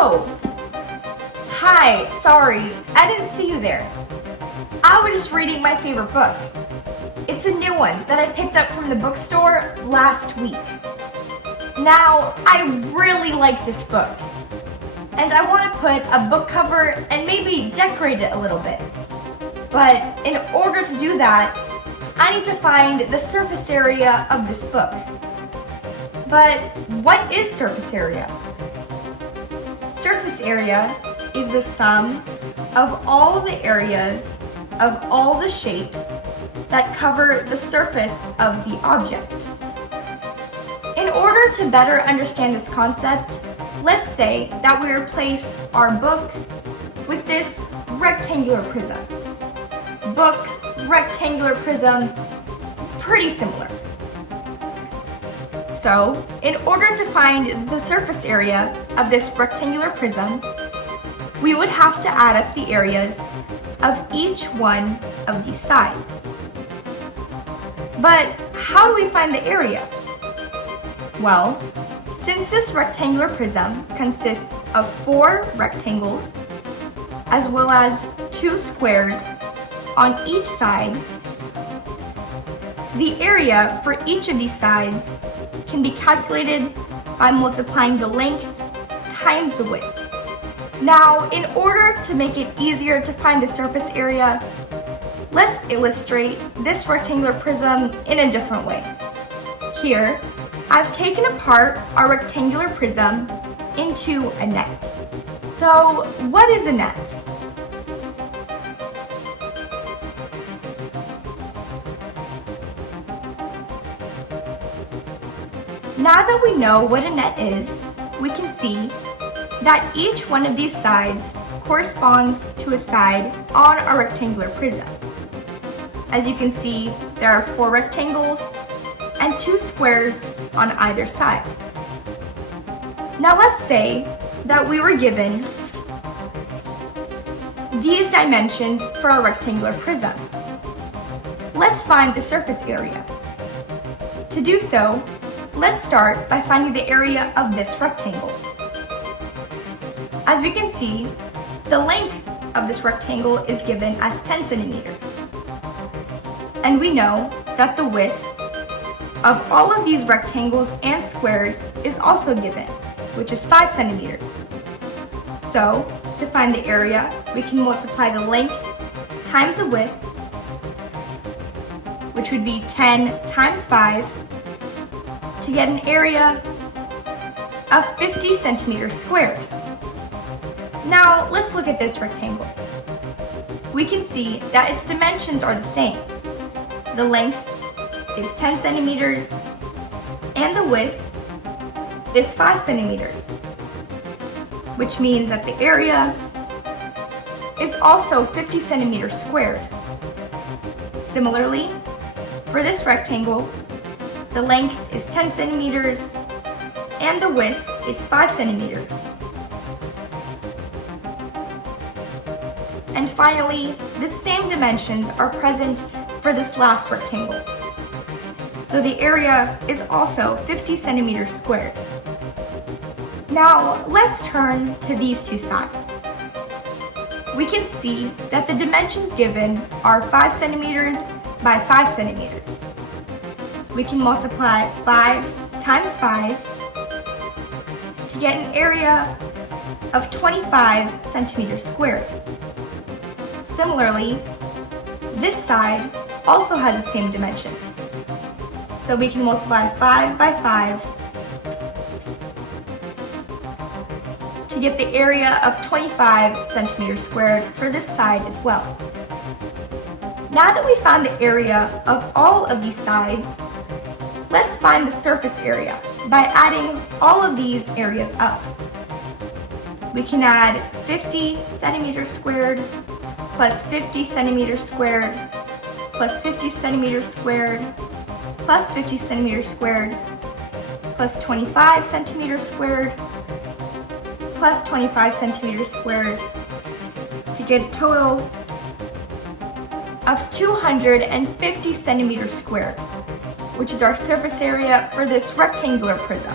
Oh, hi, sorry, I didn't see you there. I was just reading my favorite book. It's a new one that I picked up from the bookstore last week. Now, I really like this book, and I want to put a book cover and maybe decorate it a little bit. But in order to do that, I need to find the surface area of this book. But what is surface area? Surface area is the sum of all the areas of all the shapes that cover the surface of the object. In order to better understand this concept, let's say that we replace our book with this rectangular prism. Book, rectangular prism, pretty similar. So, in order to find the surface area of this rectangular prism, we would have to add up the areas of each one of these sides. But how do we find the area? Well, since this rectangular prism consists of 4 rectangles, as well as 2 squares on each side, the area for each of these sides can be calculated by multiplying the length times the width. Now, in order to make it easier to find the surface area, let's illustrate this rectangular prism in a different way. Here, I've taken apart our rectangular prism into a net. So, what is a net? Now that we know what a net is, we can see that each one of these sides corresponds to a side on our rectangular prism. As you can see, there are 4 rectangles and 2 squares on either side. Now let's say that we were given these dimensions for our rectangular prism. Let's find the surface area. To do so, let's start by finding the area of this rectangle. As we can see, the length of this rectangle is given as 10 centimeters. And we know that the width of all of these rectangles and squares is also given, which is 5 centimeters. So, to find the area, we can multiply the length times the width, which would be 10 times 5, to get an area of 50 centimeters squared. Now, let's look at this rectangle. We can see that its dimensions are the same. The length is 10 centimeters and the width is 5 centimeters, which means that the area is also 50 centimeters squared. Similarly, for this rectangle, the length is 10 centimeters and the width is 5 centimeters. And finally, the same dimensions are present for this last rectangle. So the area is also 50 centimeters squared. Now, let's turn to these two sides. We can see that the dimensions given are 5 centimeters by 5 centimeters. We can multiply 5 times 5 to get an area of 25 centimeters squared. Similarly, this side also has the same dimensions. So we can multiply 5 by 5 to get the area of 25 centimeters squared for this side as well. Now that we found the area of all of these sides, let's find the surface area by adding all of these areas up. We can add 50 centimeters squared plus 50 centimeters squared plus 50 centimeters squared plus 50 centimeters squared plus 25 centimeters squared plus 25 centimeters squared to get a total of 250 centimeters squared, which is our surface area for this rectangular prism.